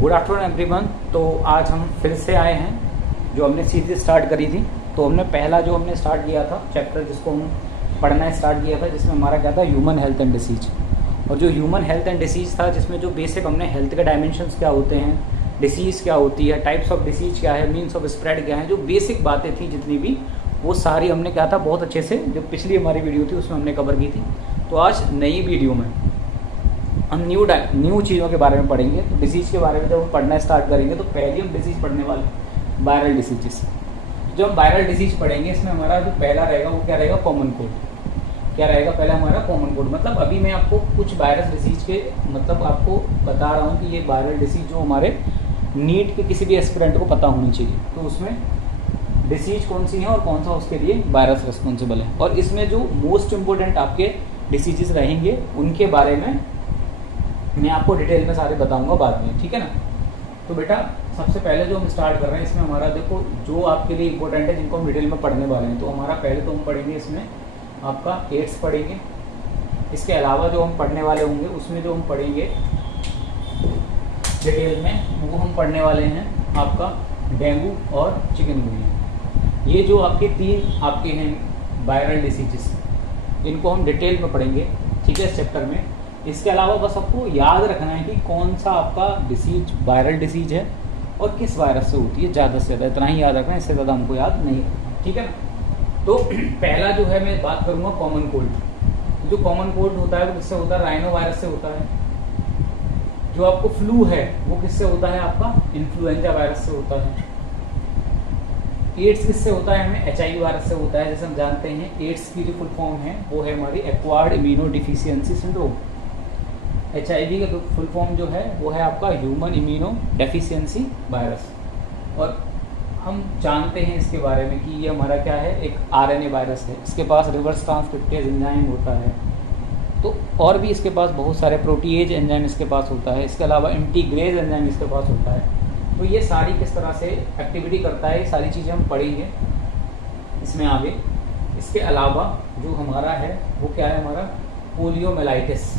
Good afternoon everyone. तो आज हम फिर से आए हैं, जो हमने सीरीज स्टार्ट करी थी। तो हमने पहला जो हमने स्टार्ट किया था चैप्टर, जिसको हम पढ़ना स्टार्ट किया था, जिसमें हमारा क्या था, ह्यूमन हेल्थ एंड डिसीज। और जो ह्यूमन हेल्थ एंड डिसीज था, जिसमें जो बेसिक हमने हेल्थ के डायमेंशंस क्या होते हैं, डिसीज़ क्या होती है, टाइप्स ऑफ डिसीज क्या है, मीन्स ऑफ स्प्रेड क्या है, जो बेसिक बातें थी जितनी भी, वो सारी हमने क्या था बहुत अच्छे से, जो पिछली हमारी वीडियो थी उसमें हमने कवर की थी। तो आज नई वीडियो में हम न्यू चीज़ों के बारे में पढ़ेंगे। तो डिसीज़ के बारे में जब हम पढ़ना स्टार्ट करेंगे तो पहले हम डिसीज़ पढ़ने वाले वायरल डिसीजेस। जो हम वायरल डिसीज पढ़ेंगे, इसमें हमारा जो पहला रहेगा वो क्या रहेगा, कॉमन कोल्ड। क्या रहेगा पहला हमारा, कॉमन कोल्ड। मतलब अभी मैं आपको कुछ वायरस डिसीज के मतलब आपको बता रहा हूँ कि ये वायरल डिसीज जो हमारे नीट के किसी भी एस्पिरेंट को पता होनी चाहिए। तो उसमें डिसीज कौन सी है और कौन सा उसके लिए वायरस रिस्पॉन्सिबल है, और इसमें जो मोस्ट इम्पोर्टेंट आपके डिसीजेस रहेंगे उनके बारे में मैं आपको डिटेल में सारे बताऊंगा बाद में, ठीक है ना। तो बेटा सबसे पहले जो हम स्टार्ट कर रहे हैं, इसमें हमारा देखो जो आपके लिए इंपॉर्टेंट है, जिनको हम डिटेल में पढ़ने वाले हैं। तो हमारा पहले तो हम पढ़ेंगे इसमें आपका एड्स पढ़ेंगे। इसके अलावा जो हम पढ़ने वाले होंगे उसमें जो हम पढ़ेंगे डिटेल में, वो हम पढ़ने वाले हैं आपका डेंगू और चिकनगुनिया। ये जो आपके तीन आपके हैं वायरल डिसीजेस, इनको हम डिटेल में पढ़ेंगे, ठीक है, इस चैप्टर में। इसके अलावा बस आपको याद रखना है कि कौन सा आपका डिसीज वायरल डिसीज है और किस वायरस से होती है, ज़्यादा से ज़्यादा इतना ही याद रखना है, इससे ज़्यादा हमको याद नहीं है, ठीक है ना। तो पहला जो है मैं बात करूँगा कॉमन कोल्ड। जो कॉमन कोल्ड होता है वो किससे होता है, राइनो वायरस से होता है। जो आपको फ्लू है वो किससे होता है, आपका इन्फ्लुएंजा वायरस से होता है। एड्स किससे होता है, हमें HIV वायरस से होता है। जैसे हम जानते हैं एड्स की जो फुल फॉर्म है वो है हमारी acquired immuno deficiency syndrome. HIV का फुल फॉर्म जो है वो है आपका ह्यूमन इम्यूनो डेफिशिएंसी वायरस। और हम जानते हैं इसके बारे में कि ये हमारा क्या है, एक RNA वायरस है। इसके पास रिवर्स ट्रांसक्रिप्टेज एंजाइम होता है। तो और भी इसके पास बहुत सारे प्रोटीएज एंजाइम इसके पास होता है। इसके अलावा इंटीग्रेज एंजाइम इसके पास होता है। तो ये सारी किस तरह से एक्टिविटी करता है, ये सारी चीज़ें हम पढ़ेंगे इसमें आगे। इसके अलावा जो हमारा है वो क्या है, हमारा पोलियोमेलाइटिस।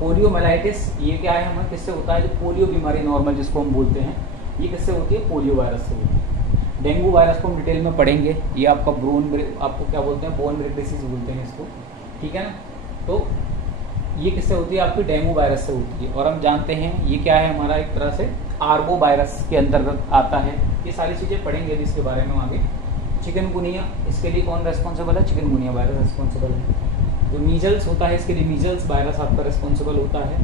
पोलियोमेलाइटिस ये क्या है, हमें किससे होता है, जो पोलियो बीमारी नॉर्मल जिसको हम बोलते हैं, ये किससे होती है, पोलियो वायरस से होती है। डेंगू वायरस को हम डिटेल में पढ़ेंगे। ये आपका आपको क्या बोलते हैं, बोन ब्रेक डिसीज बोलते हैं इसको, ठीक है ना। तो ये किससे होती है, आपकी डेंगू वायरस से होती है। और हम जानते हैं ये क्या है, हमारा एक तरह से आर्बो वायरस के अंतर्गत आता है। ये सारी चीज़ें पढ़ेंगे अभी इसके बारे में आगे। चिकनगुनिया, इसके लिए कौन रेस्पॉन्सिबल है, चिकनगुनिया वायरस रेस्पॉन्सिबल है। जो मीजल्स होता है इसके लिए मीजल्स वायरस आपका रिस्पॉन्सिबल होता है।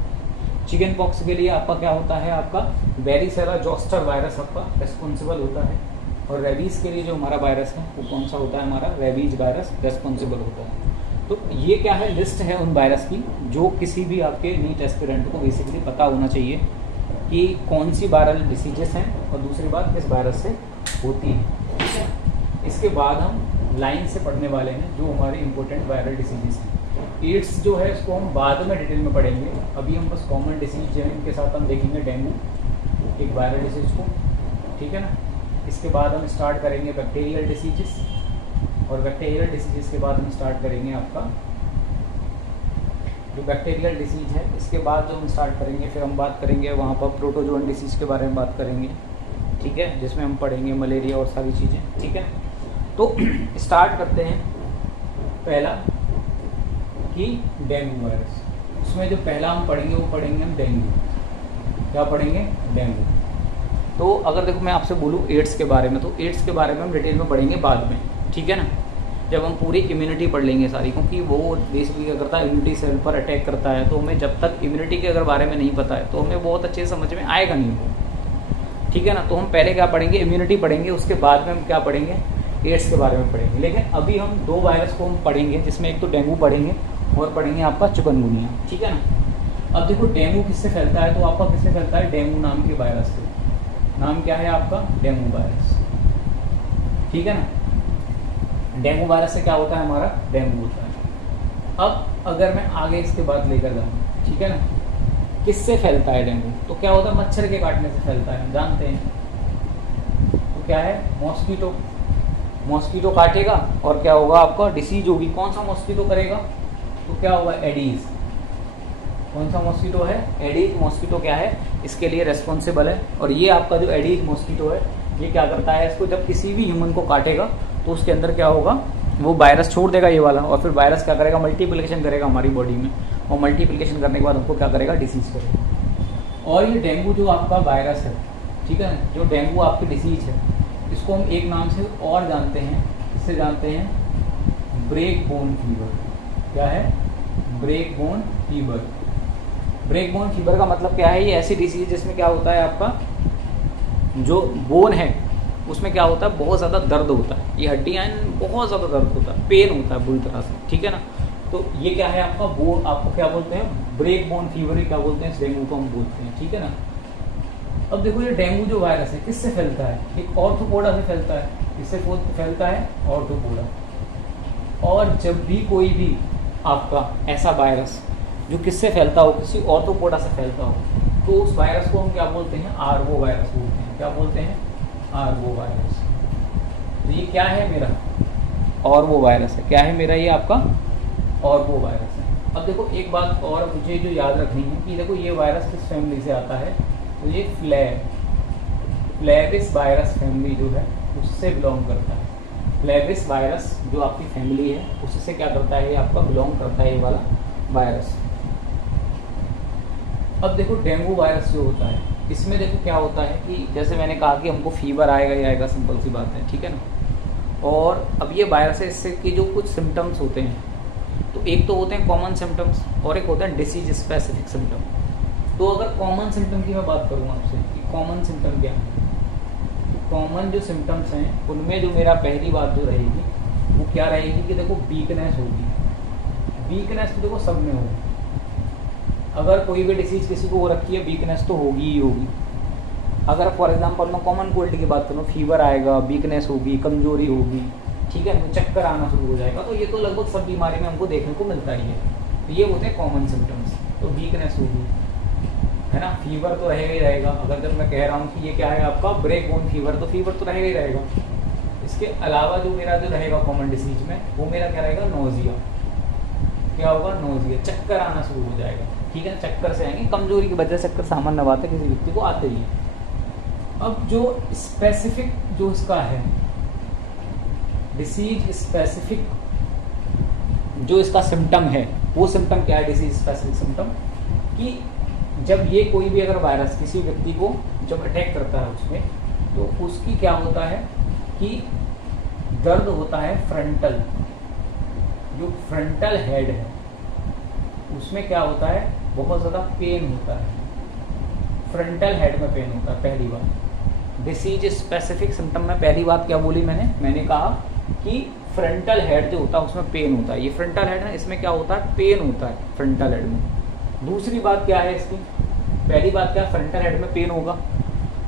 चिकन पॉक्स के लिए आपका क्या होता है, आपका वेरिसेला जोस्टर वायरस आपका रिस्पॉन्सिबल होता है। और रेबीज के लिए जो हमारा वायरस है वो कौन सा होता है, हमारा रेबीज वायरस रिस्पॉन्सिबल होता है। तो ये क्या है, लिस्ट है उन वायरस की जो किसी भी आपके नीट एस्पिरेंट को बेसिकली पता होना चाहिए कि कौन सी वायरल डिसीजेस हैं और दूसरी बात किस वायरस से होती है, ठीक है। इसके बाद हम लाइन से पढ़ने वाले हैं जो हमारे इंपॉर्टेंट वायरल डिसीजेस हैं। एड्स जो है इसको हम बाद में डिटेल में पढ़ेंगे। अभी हम बस कॉमन डिसीज जो है इनके साथ हम देखेंगे डेंगू, एक वायरल डिसीज को, ठीक है ना। इसके बाद हम स्टार्ट करेंगे बैक्टीरियल डिसीजेस, और बैक्टीरियल डिसीजेस के बाद हम स्टार्ट करेंगे आपका जो बैक्टीरियल डिसीज है। इसके बाद जो हम स्टार्ट करेंगे फिर हम बात करेंगे वहाँ पर प्रोटोजोन डिसीज के बारे में बात करेंगे, ठीक है, जिसमें हम पढ़ेंगे मलेरिया और सारी चीज़ें, ठीक है। तो स्टार्ट करते हैं पहला कि डेंगू वायरस। उसमें जो पहला हम पढ़ेंगे वो पढ़ेंगे हम डेंगू। क्या पढ़ेंगे, डेंगू। तो अगर देखो मैं आपसे बोलूँ एड्स के बारे में, तो एड्स के बारे में हम डिटेल में पढ़ेंगे बाद में, ठीक है ना, जब हम पूरी इम्यूनिटी पढ़ लेंगे सारी। क्योंकि वो बेसिकली क्या करता है, इम्यूनिटी सेल पर अटैक करता है। तो हमें जब तक इम्यूनिटी के अगर बारे में नहीं पता है तो हमें बहुत अच्छे से समझ में आएगा नहीं, ठीक है ना। तो हम पहले क्या पढ़ेंगे, इम्यूनिटी पढ़ेंगे, उसके बाद में हम क्या पढ़ेंगे, एड्स के बारे में पढ़ेंगे। लेकिन अभी हम दो वायरस को हम पढ़ेंगे, जिसमें एक तो डेंगू पढ़ेंगे और पढ़ेंगे आपका चिकनगुनिया, ठीक है ना। अब देखो डेंगू किससे फैलता है, तो आपका किससे फैलता है, डेंगू नाम के वायरस से। नाम क्या है आपका, डेंगू वायरस, ठीक है ना। डेंगू वायरस से क्या होता है, हमारा डेंगू होता है। अब अगर मैं आगे इसके बाद लेकर जाऊँ, ठीक है ना, किससे फैलता है डेंगू, तो क्या होता है, मच्छर के काटने से फैलता है, जानते हैं। तो क्या है, मॉस्किटो। मॉस्किटो काटेगा और क्या होगा, आपका डिसीज होगी। कौन सा मॉस्किटो करेगा, तो क्या होगा, एडीज। कौन सा मॉस्किटो है? एडिज मॉस्किटो क्या है इसके लिए रेस्पॉन्सिबल है। और ये आपका जो एडिज मॉस्किटो है ये क्या करता है, इसको जब किसी भी ह्यूमन को काटेगा तो उसके अंदर क्या होगा, वो वायरस छोड़ देगा ये वाला, और फिर वायरस क्या करेगा, मल्टीप्लिकेशन करेगा हमारी बॉडी में, और मल्टीप्लिकेशन करने के बाद हमको क्या करेगा, डिसीज करेगा। और ये डेंगू जो आपका वायरस है, ठीक है, जो डेंगू आपकी डिसीज है, इसको हम एक नाम से और जानते हैं, इससे जानते हैं ब्रेक बोन फीवर। क्या है? Break bone fever. Break bone fever का मतलब क्या है, ये ऐसी डिसीज जिसमें क्या होता है, आपका जो बोन है उसमें क्या होता है, बहुत ज़्यादा दर्द होता है, ये हड्डियाँ बहुत ज़्यादा दर्द होता है, पेन होता है बुरी तरह से, ठीक है ना। तो ये क्या है आपका बोन, आपको क्या बोलते हैं, ब्रेक बोन फीवर ही क्या बोलते हैं, इस डेंगू को हम बोलते हैं, ठीक है ना। अब देखो ये डेंगू जो वायरस है किससे फैलता है, एक ऑर्थोपोडा से फैलता है, किससे फैलता है, ऑर्थोपोडा। और जब भी कोई भी आपका ऐसा वायरस जो किससे फैलता हो, किसी ऑर्थोपोडा से फैलता हो, तो उस वायरस को हम क्या बोलते हैं, आरवो वायरस बोलते हैं। क्या बोलते हैं? आरवो वायरस। तो ये क्या है मेरा, और वो वायरस है, क्या है मेरा, ये आपका और वो वायरस है। अब देखो एक बात और मुझे जो याद रखनी है कि देखो ये वायरस किस फैमिली से आता है, तो ये फ्लेविस वायरस फैमिली जो है उससे बिलोंग करता है। फ्लेविस वायरस जो आपकी फैमिली है उससे क्या करता है, ये आपका बिलोंग करता है ये वाला वायरस। अब देखो डेंगू वायरस जो होता है इसमें देखो क्या होता है कि जैसे मैंने कहा कि हमको फीवर आएगा ही आएगा, सिंपल सी बात है, ठीक है ना। और अब ये वायरस है, इससे कि जो कुछ सिम्टम्स होते हैं, तो एक तो होते हैं कॉमन सिम्टम्स और एक होता है डिसीज स्पेसिफिक सिम्टम। तो अगर कॉमन सिम्टम की मैं बात करूँ आपसे कि कॉमन सिम्टम क्या है, कॉमन जो सिम्टम्स हैं उनमें जो मेरा पहली बात जो रहेगी वो क्या रहेगी कि देखो वीकनेस होगी। वीकनेस तो देखो सब में होगी, अगर कोई भी डिसीज किसी को हो रखी है वीकनेस तो होगी ही होगी। अगर फॉर एग्जांपल मैं कॉमन कोल्ड की बात करूँ, फीवर आएगा, वीकनेस होगी, कमजोरी होगी, ठीक है, चक्कर आना शुरू हो जाएगा, तो ये तो लगभग सब बीमारी में हमको देखने को मिलता ही है। तो ये होते हैं कॉमन सिम्टम्स। तो वीकनेस होगी, है ना, फीवर तो रहेगा ही रहेगा। अगर जब मैं कह रहा हूँ कि ये क्या है आपका ब्रेक बोन फीवर, तो फीवर तो रहेगा ही रहेगा। इसके अलावा जो मेरा जो रहेगा कॉमन डिसीज में, वो मेरा क्या रहेगा, नोजिया। क्या होगा, नोजिया, चक्कर आना शुरू हो जाएगा, ठीक है, चक्कर से आएंगे, कमजोरी की वजह से चक्कर सामान्य बात है, किसी व्यक्ति को आते ही है। अब जो स्पेसिफिक जो इसका है डिसीज स्पेसिफिक जो इसका सिम्टम है, वो सिम्टम क्या है, डिसीज स्पेसिफिक सिम्टम, कि जब ये कोई भी अगर वायरस किसी व्यक्ति को जब अटैक करता है उसमें, तो उसकी क्या होता है कि दर्द होता है फ्रंटल, जो फ्रंटल हेड है उसमें क्या होता है, बहुत ज़्यादा पेन होता है, फ्रंटल हेड में पेन होता है। पहली बात डिसीज स्पेसिफिक सिम्टम में पहली बात क्या बोली मैंने कहा कि फ्रंटल हेड जो होता है उसमें पेन होता है। ये फ्रंटल हेड है, इसमें क्या होता है, पेन होता है फ्रंटल हेड में। दूसरी बात क्या है इसकी, पहली बात क्या है, फ्रंटल हेड में पेन होगा।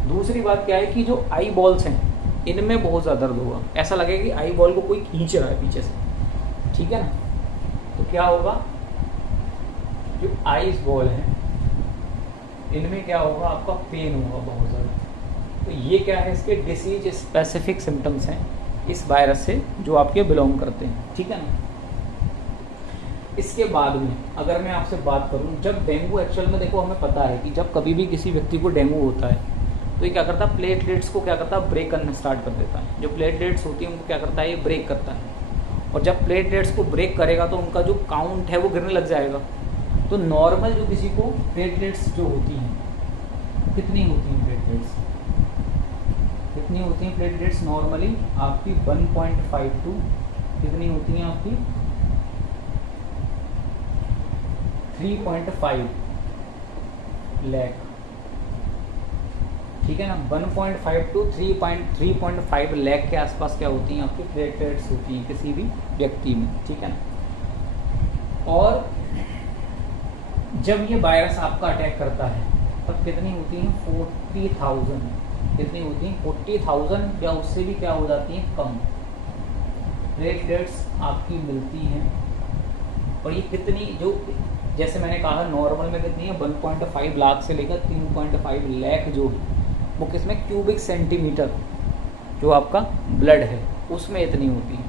दूसरी बात क्या है कि जो आई बॉल्स हैं इनमें बहुत ज़्यादा दर्द होगा, ऐसा लगेगा कि आई बॉल को कोई खींच रहा है पीछे से, ठीक है ना। तो क्या होगा, जो आइस बॉल है इनमें क्या होगा, आपका पेन होगा बहुत ज़्यादा। तो ये क्या है, इसके डिसीज स्पेसिफिक सिम्टम्स हैं इस वायरस से जो आपके बिलोंग करते हैं, ठीक है ना। इसके बाद में अगर मैं आपसे बात करूं, जब डेंगू एक्चुअल में देखो हमें पता है कि जब कभी भी किसी व्यक्ति को डेंगू होता है तो ये क्या करता है, प्लेटलेट्स को क्या करता है, ब्रेक करना स्टार्ट कर देता है। जो प्लेटलेट्स होती हैं उनको क्या करता है, ये ब्रेक करता है, और जब प्लेटलेट्स को ब्रेक करेगा तो उनका जो काउंट है वो गिरने लग जाएगा। तो नॉर्मल जो किसी को प्लेटलेट्स जो होती हैं, कितनी होती हैं प्लेटलेट्स, कितनी होती हैं प्लेटलेट्स नॉर्मली आपकी 1.52, कितनी होती हैं आपकी 3.5 लाख, ठीक है ना। 1.5 to 3.5 लाख के आसपास क्या होती हैं आपकी प्लेटलेट्स होती हैं किसी भी व्यक्ति में, ठीक है ना। और जब ये वायरस आपका अटैक करता है तब कितनी होती हैं, 40,000, कितनी होती हैं 40,000 या उससे भी क्या हो जाती हैं कम प्लेटलेट्स आपकी मिलती हैं। और ये कितनी, जो जैसे मैंने कहा नॉर्मल में कितनी है, 1.5 लाख से लेकर 3.5 लाख जो वो किसमें, क्यूबिक सेंटीमीटर जो आपका ब्लड है उसमें इतनी होती है,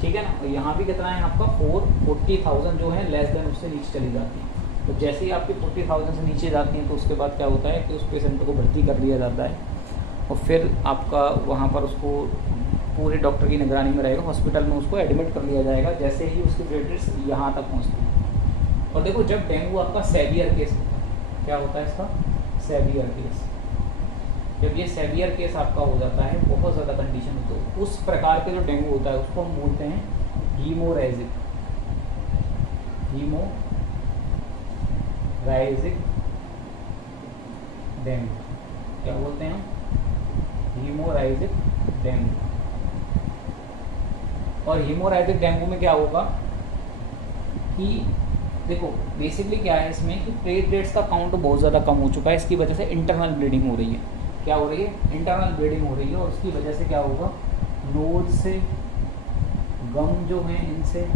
ठीक है ना। और यहाँ भी कितना है आपका 40,000 जो है लेस देन उससे नीचे चली जाती है। तो जैसे ही आपकी 40,000 से नीचे जाती हैं तो उसके बाद क्या होता है कि उस पेशेंट को भर्ती कर लिया जाता है और फिर आपका वहाँ पर उसको पूरे डॉक्टर की निगरानी में रहेगा, हॉस्पिटल में उसको एडमिट कर लिया जाएगा जैसे ही उसकी प्लेटलेट्स यहाँ तक पहुँचती है। और देखो जब डेंगू आपका सेवियर केस होता है, क्या होता है इसका सेवियर केस, जब ये सेवियर केस आपका हो जाता है, बहुत ज़्यादा कंडीशन हो, तो उस प्रकार के जो डेंगू होता है उसको हम बोलते हैं हीमोरेजिक डेंगू। क्या बोलते हैं हम हीमोरेजिक डेंगू। और हीमोरेजिक डेंगू में क्या होगा कि देखो बेसिकली क्या है इसमें कि प्लेटलेट्स का काउंट बहुत ज़्यादा कम हो चुका है, इसकी वजह से इंटरनल ब्लीडिंग हो रही है। क्या हो रही है? इंटरनल ब्लीडिंग हो रही है और उसकी वजह से क्या होगा, नोज से गम जो हैं इनसे,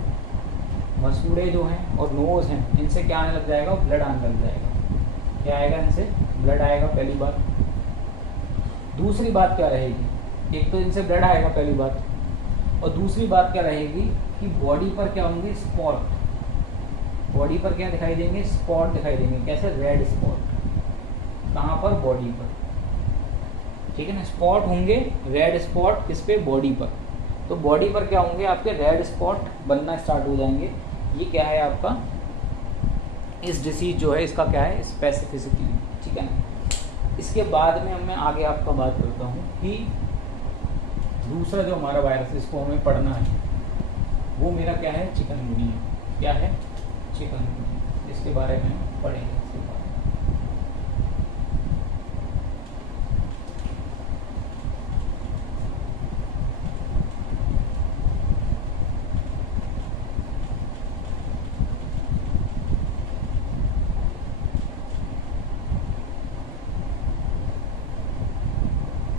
मसूड़े जो हैं और नोज हैं इनसे क्या आने लग जाएगा, ब्लड आने लग जाएगा। क्या आएगा? इनसे ब्लड आएगा पहली बात। दूसरी बात क्या रहेगी, एक तो इनसे ब्लड आएगा पहली बात, और दूसरी बात क्या रहेगी कि बॉडी पर क्या होंगे, स्पॉट, बॉडी पर क्या दिखाई देंगे, स्पॉट दिखाई देंगे। कैसे? Red spot. कहाँ पर? बॉडी पर, ठीक है ना। स्पॉट होंगे, रेड स्पॉट किस पे? बॉडी पर। तो बॉडी पर क्या होंगे, आपके रेड स्पॉट बनना स्टार्ट हो जाएंगे। ये क्या है आपका, इस डिसीज जो है इसका क्या है, स्पेसिफिसिटी, ठीक है ना। इसके बाद में मैं आगे आपका बात करता हूँ कि दूसरा जो हमारा वायरस इसको हमें पढ़ना है वो मेरा क्या है, चिकनगुनिया। क्या है? चिकनगुनिया। इसके बारे में पढ़ेंगे इसके बाद।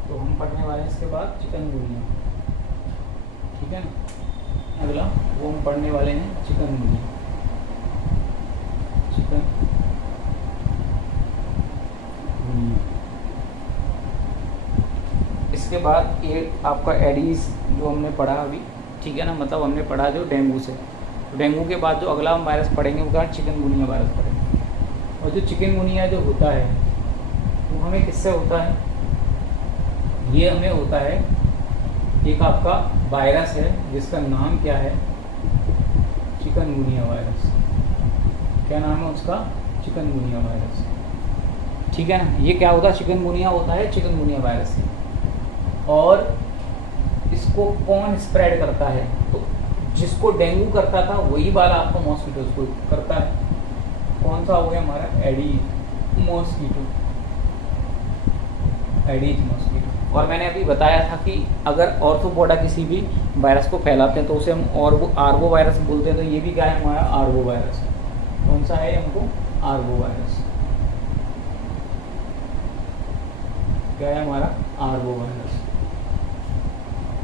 तो हम पढ़ने वाले हैं इसके बाद चिकनगुनिया, ठीक है ना। अगला वो हम पढ़ने वाले हैं चिकनगुनिया। इसके बाद ये आपका एडीज जो हमने पढ़ा अभी, ठीक है ना, मतलब हमने पढ़ा जो डेंगू से। तो डेंगू के बाद जो अगला हम वायरस पढ़ेंगे वो क्या, चिकनगुनिया वायरस पढ़ेंगे। और जो चिकनगुनिया जो होता है वो हमें किससे होता है, ये हमें होता है, एक आपका वायरस है जिसका नाम क्या है, चिकनगुनिया वायरस। क्या नाम है उसका? चिकनगुनिया वायरस, ठीक है ना। ये क्या होता है, चिकनगुनिया होता है चिकनगुनिया वायरस से। और इसको कौन स्प्रेड करता है, तो जिसको डेंगू करता था वही वाला आपको मॉस्किटो को करता है। कौन सा हो गया हमारा, एडीज मॉस्किटो, एडीज मॉस्किटो। और मैंने अभी बताया था कि अगर ऑर्थोपोडा किसी भी वायरस को फैलाते हैं तो उसे हम आर्बो वायरस बोलते हैं। तो ये भी क्या है हमारा, आर्बो वायरस। कौन सा है हमको, आर्बो वायरस। क्या है हमारा, आर्बो वायरस,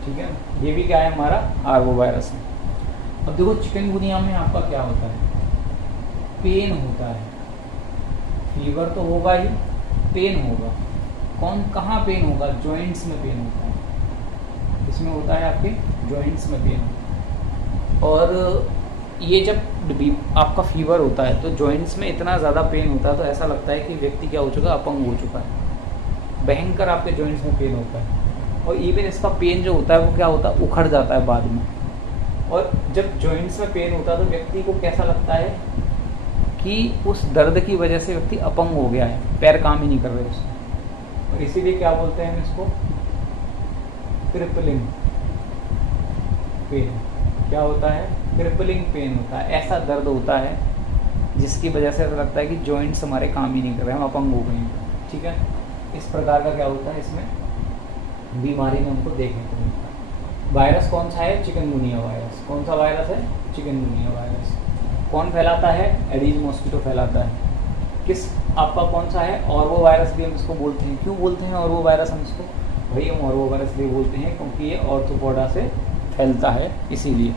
ठीक है। ये भी क्या है हमारा, आर्बो वायरस है। अब देखो चिकनगुनिया में आपका क्या होता है, पेन होता है, फीवर तो होगा ही, पेन होगा। कहाँ पेन होगा, जॉइंट्स में पेन होता है। इसमें होता है आपके जॉइंट्स में पेन। और ये जब आपका फीवर होता है तो जॉइंट्स में इतना ज़्यादा पेन होता है तो ऐसा लगता है कि व्यक्ति क्या हो चुका है, अपंग हो चुका है। भयंकर आपके जॉइंट्स में पेन होता है। और इवन इसका पेन जो होता है वो क्या होता है, उखड़ जाता है बाद में। और जब जॉइंट्स में पेन होता है तो व्यक्ति को कैसा लगता है कि उस दर्द की वजह से व्यक्ति अपंग हो गया है, पैर काम ही नहीं कर रहे उससे। और इसीलिए क्या बोलते हैं हम इसको, क्रिपलिंग पेन। क्या होता है, क्रिपलिंग पेन होता है। ऐसा दर्द होता है जिसकी वजह से ऐसा लगता है कि जॉइंट्स हमारे काम ही नहीं कर रहे, हम अपंग हो गए हैं, ठीक है। इस प्रकार का क्या होता है इसमें बीमारी में हमको देखने को मिलता है। वायरस कौन सा है, चिकनगुनिया वायरस। कौन सा वायरस है, चिकनगुनिया वायरस। कौन फैलाता है, एडीज मॉस्किटो फैलाता है। किस आपका कौन सा है, ऑर्बो वायरस भी हम इसको बोलते हैं। क्यों बोलते हैं ऑर्बो वायरस हम इसको, भाई हम ऑर्बो वायरस भी बोलते हैं क्योंकि ये ऑर्थोपोडा से फैलता है, इसीलिए।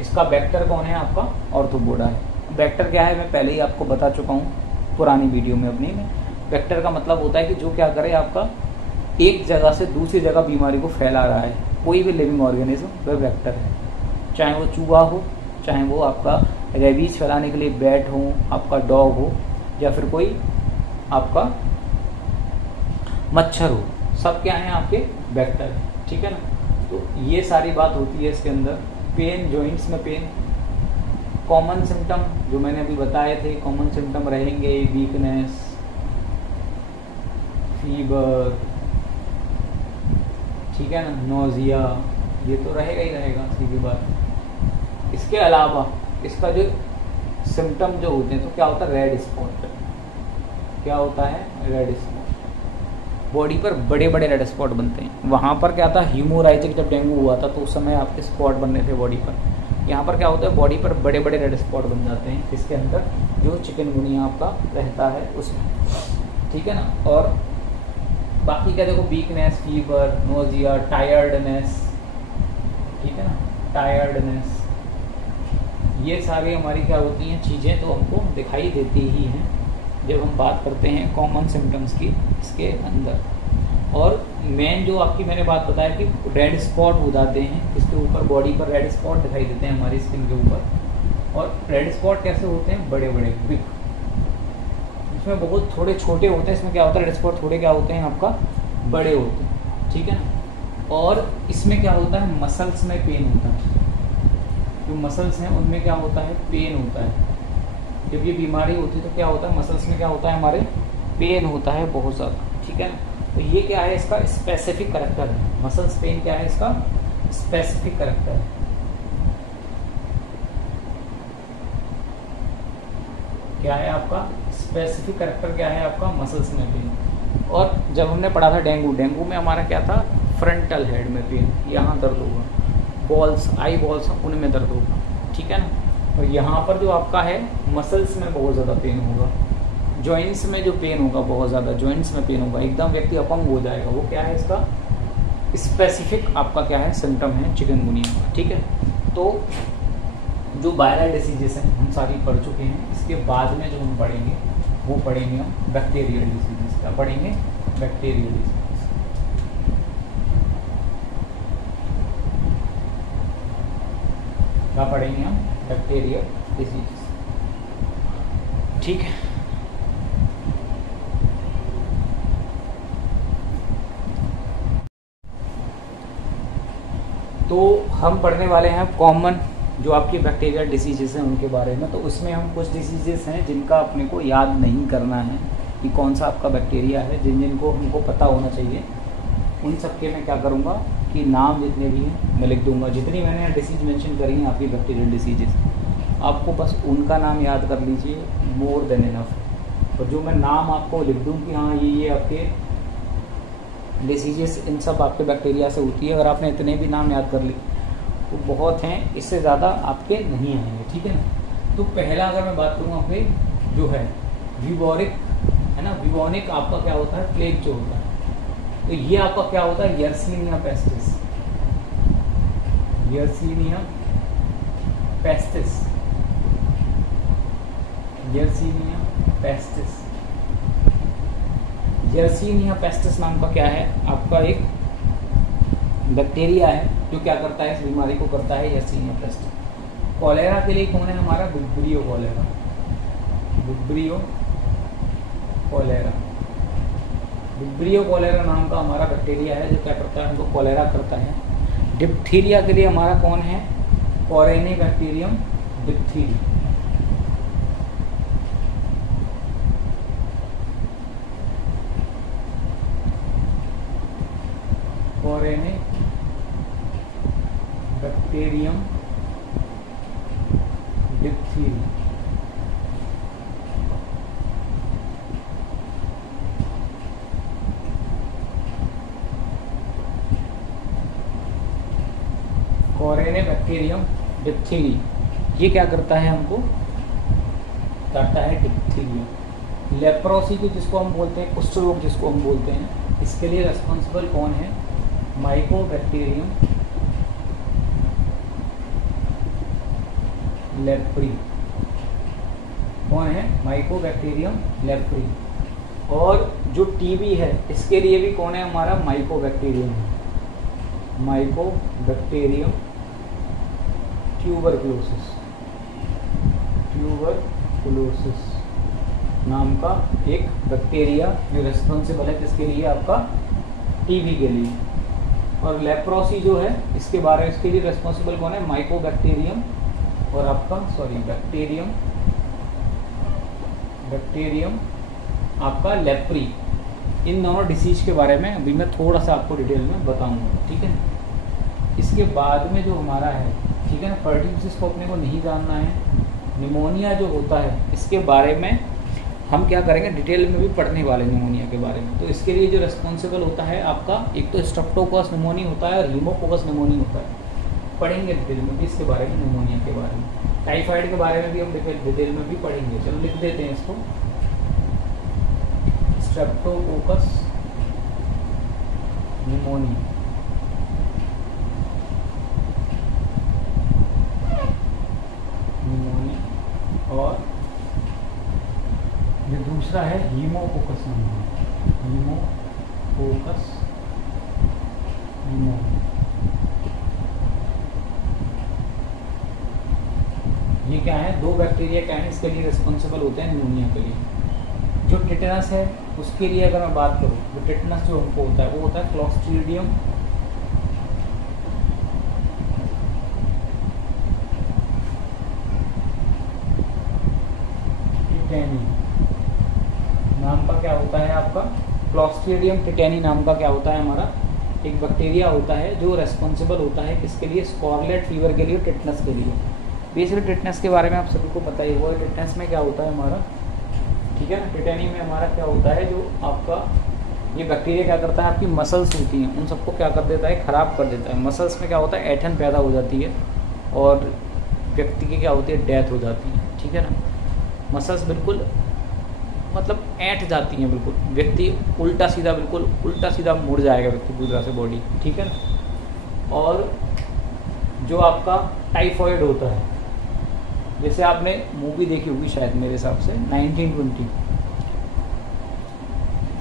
इसका वेक्टर कौन है, आपका ऑर्थोपोडा है। वेक्टर क्या है मैं पहले ही आपको बता चुका हूँ पुरानी वीडियो में अपनी में। वेक्टर का मतलब होता है कि जो क्या करे, आपका एक जगह से दूसरी जगह बीमारी को फैला रहा है। कोई भी लिविंग ऑर्गेनिज्म वह वेक्टर है, चाहे वो चूहा हो, चाहे वो आपका रेबीज फैलाने के लिए बैट हो, आपका डॉग हो, या फिर कोई आपका मच्छर हो, सब क्या है आपके वेक्टर, ठीक है ना। तो ये सारी बात होती है इसके अंदर। पेन, जॉइंट्स में पेन, कॉमन सिम्टम जो मैंने अभी बताए थे, कॉमन सिम्टम रहेंगे वीकनेस, फीवर, ठीक है ना, नोजिया, ये तो रहेगा ही रहेगा, सीधी बात। इसके अलावा इसका जो सिम्टम जो होते हैं तो क्या होता है, रेड स्पॉट, क्या होता है, रेड स्पॉट, बॉडी पर बड़े बड़े रेड स्पॉट बनते हैं। वहाँ पर क्या था, हीमोराइजिक जब डेंगू हुआ था तो उस समय आपके स्पॉट बन रहे थे बॉडी पर। यहाँ पर क्या होता है, बॉडी पर बड़े बड़े रेड स्पॉट बन जाते हैं इसके अंदर जो चिकनगुनिया आपका रहता है उसमें, ठीक है ना। और बाकी क्या देखो, वीकनेस, फीवर, नोजिया, टायर्डनेस, ठीक है ना, टायर्डनेस, ये सारी हमारी क्या होती हैं चीज़ें, तो हमको दिखाई देती ही हैं जब हम बात करते हैं कॉमन सिम्टम्स की इसके अंदर। और मेन जो आपकी मैंने बात बताया कि रेड स्पॉट हो जाते हैं इसके ऊपर, बॉडी पर रेड स्पॉट दिखाई देते हैं हमारी स्किन के ऊपर। और रेड स्पॉट कैसे होते हैं, बड़े बड़े बिग, इसमें बहुत थोड़े छोटे होते हैं, इसमें क्या होता है, रेड स्पॉट थोड़े क्या होते हैं आपका बड़े होते हैं, ठीक है ना। और इसमें क्या होता है, मसल्स में पेन होता है, जो मसल्स हैं उनमें क्या होता है, पेन होता है। जब ये बीमारी होती है तो क्या होता है, मसल्स में क्या होता है, हमारे पेन होता है बहुत ज़्यादा, ठीक है ना। तो ये क्या है, इसका स्पेसिफिक करैक्टर है, मसल्स पेन क्या है, इसका स्पेसिफिक करैक्टर है। क्या है आपका स्पेसिफिक करैक्टर, क्या है आपका मसल्स में पेन। और जब हमने पढ़ा था डेंगू, डेंगू में हमारा क्या था, फ्रंटल हेड में पेन, यहाँ दर्द होगा, बॉल्स, आई बॉल्स उनमें दर्द होगा, ठीक है ना। और यहाँ पर जो आपका है मसल्स में बहुत ज़्यादा पेन होगा, जॉइंट्स में जो पेन होगा बहुत ज़्यादा, जॉइंट्स में पेन होगा, एकदम व्यक्ति अपंग हो जाएगा। वो क्या है, इसका स्पेसिफिक आपका क्या है सिम्टम है चिकनगुनिया का, ठीक है। तो जो वायरल डिसीजेस हैं हम सारी पढ़ चुके हैं। इसके बाद में जो हम पढ़ेंगे वो पढ़ेंगे हम बैक्टीरियल डिसीजेस। क्या पढ़ेंगे, बैक्टीरियल डिसीजेस। क्या पढ़ेंगे हम, बैक्टीरियल डिसीजेस, ठीक है। तो हम पढ़ने वाले हैं कॉमन जो आपकी बैक्टीरियल डिसीजेस हैं उनके बारे में। तो उसमें हम कुछ डिसीजेस हैं जिनका अपने को याद नहीं करना है कि कौन सा आपका बैक्टीरिया है, जिन जिनको हमको पता होना चाहिए। उन सब के मैं क्या करूँगा कि नाम जितने भी हैं मैं लिख दूंगा। जितनी मैंने डिसीज मेंशन करी हैं आपकी बैक्टीरियल डिसीजेस, आपको बस उनका नाम याद कर लीजिए, मोर देन इनफ। और जो मैं नाम आपको लिख दूँ कि हाँ ये आपके डिसीजेस इन सब आपके बैक्टीरिया से होती है, अगर आपने इतने भी नाम याद कर ली तो बहुत हैं, इससे ज़्यादा आपके नहीं आएंगे, ठीक है ना। तो पहला अगर मैं बात करूँ आपके जो है विबोरिक है ना, विबोनिक आपका क्या होता है, प्लेग जो होता है। तो ये आपका क्या होता है, Yersinia pestis, Yersinia pestis, Yersinia pestis. Yersinia pestis नाम का क्या है आपका एक बैक्टीरिया है जो क्या करता है, इस बीमारी को करता है यर्सीनिया पेस्टिस। कॉलेरा के लिए कौन है हमारा, vibrio cholera, vibrio cholera. Vibrio cholera नाम का हमारा बैक्टीरिया है जो क्या करता है, हमको कॉलेरा करता है। डिप्थीरिया के लिए हमारा कौन है, कोरेनिबैक्टीरियम डिप्थीरिया। कोरेनिबैक्टीरियम डिप्थीरिया। कोरेनिबैक्टीरियम डिप्थीरिया ये क्या करता है, हमको करता है डिप्थीरिया। लेप्रोसी जिसको हम बोलते हैं, कुष्ठ रोग जिसको हम बोलते हैं, इसके लिए रेस्पॉन्सिबल कौन है, माइकोबैक्टीरियम लेप्री। कौन है, माइकोबैक्टीरियम लेप्री। और जो टीबी है इसके लिए भी कौन है हमारा, माइकोबैक्टीरियम, माइकोबैक्टीरियम ट्यूबरक्लोसिस, ट्यूबरकुलोसिस नाम का एक बैक्टीरिया जो रेस्पॉन्सिबल है किसके लिए, आपका टीबी के लिए। और लेप्रोसी जो है इसके बारे में, इसके लिए रेस्पॉन्सिबल कौन है, माइकोबैक्टीरियम और आपका बैक्टीरियम आपका लेप्री। इन दोनों डिसीज के बारे में अभी मैं थोड़ा सा आपको डिटेल में बताऊंगा, ठीक है। इसके बाद में जो हमारा है, ठीक है ना, पर्ट्यूसिस को अपने को नहीं जानना है। निमोनिया जो होता है इसके बारे में हम क्या करेंगे, डिटेल में भी पढ़ने वाले निमोनिया के बारे में। तो इसके लिए जो रेस्पॉन्सिबल होता है आपका, एक तो स्ट्रेप्टोकोकस निमोनिया होता है और हीमोकोकस निमोनिया होता है। पढ़ेंगे डिटेल में भी इसके बारे में, निमोनिया के बारे में। टाइफाइड के बारे में भी हम डिटेल में भी पढ़ेंगे। चलो लिख देते हैं इसको, स्ट्रेप्टोकोकस निमोनिया। और ये दूसरा है हीमोकोकस निमोनिया। ये क्या है, दो बैक्टीरिया क्या है इसके लिए रिस्पॉन्सिबल होते हैं निमोनिया के लिए। जो टिटेनस है उसके लिए अगर मैं बात करूँ, तो टिटेनस जो हमको होता है वो होता है क्लॉस्ट्रीडियम टिटेनी नाम का क्या होता है आपका, क्लॉस्ट्रीडियम टिटेनी नाम का क्या होता है हमारा, एक बैक्टीरिया होता है जो रेस्पॉन्सिबल होता है किसके लिए, स्कारलेट फीवर के लिए, टिटनस के लिए। बेसिकली टिटनस के बारे में आप सभी को पता ही होगा। टिटनस में क्या होता है हमारा, ठीक है ना, टिटेनी में हमारा क्या होता है, जो आपका ये बैक्टीरिया क्या करता है, आपकी मसल्स होती हैं उन सबको क्या कर देता है, ख़राब कर देता है। मसल्स में क्या होता है, ऐंठन पैदा हो जाती है और व्यक्ति की क्या होती है, डेथ हो जाती है, ठीक है ना। मसल्स बिल्कुल मतलब ऐंठ जाती हैं, बिल्कुल व्यक्ति उल्टा सीधा, बिल्कुल उल्टा सीधा मुड़ जाएगा व्यक्ति पूरी तरह से बॉडी, ठीक है ना। और जो आपका टाइफॉइड होता है, जैसे आपने मूवी देखी होगी शायद मेरे हिसाब से 1920,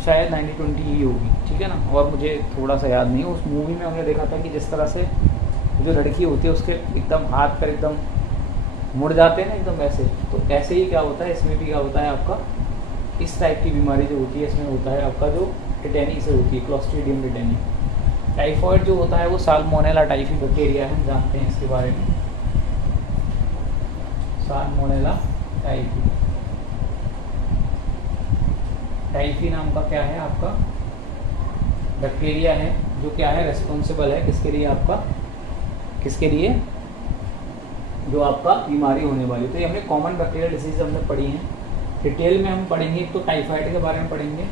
शायद 1920 ही होगी, ठीक है ना। और मुझे थोड़ा सा याद नहीं, उस मूवी में हमने देखा था कि जिस तरह से जो लड़की होती है उसके एकदम हाथ पर एकदम मुड़ जाते हैं ना एकदम वैसे, तो ऐसे ही क्या होता है इसमें भी क्या होता है आपका, इस टाइप की बीमारी जो होती है इसमें होता है आपका जो टिटेनी से होती है, क्लॉस्ट्रीडियम टिटेनी। टाइफॉइड जो होता है वो साल्मोनेला टाइफी बैक्टीरिया है, हम जानते हैं इसके बारे में, साल्मोनेला टाइफी। टाइफी नाम का क्या है आपका बैक्टीरिया है जो क्या है, रेस्पॉन्सिबल है किसके लिए, आपका किसके लिए, जो आपका बीमारी होने वाली। तो ये हमने कॉमन बैक्टीरियल डिसीज हमने पढ़ी हैं। डिटेल में हम पढ़ेंगे तो टाइफाइड के बारे में पढ़ेंगे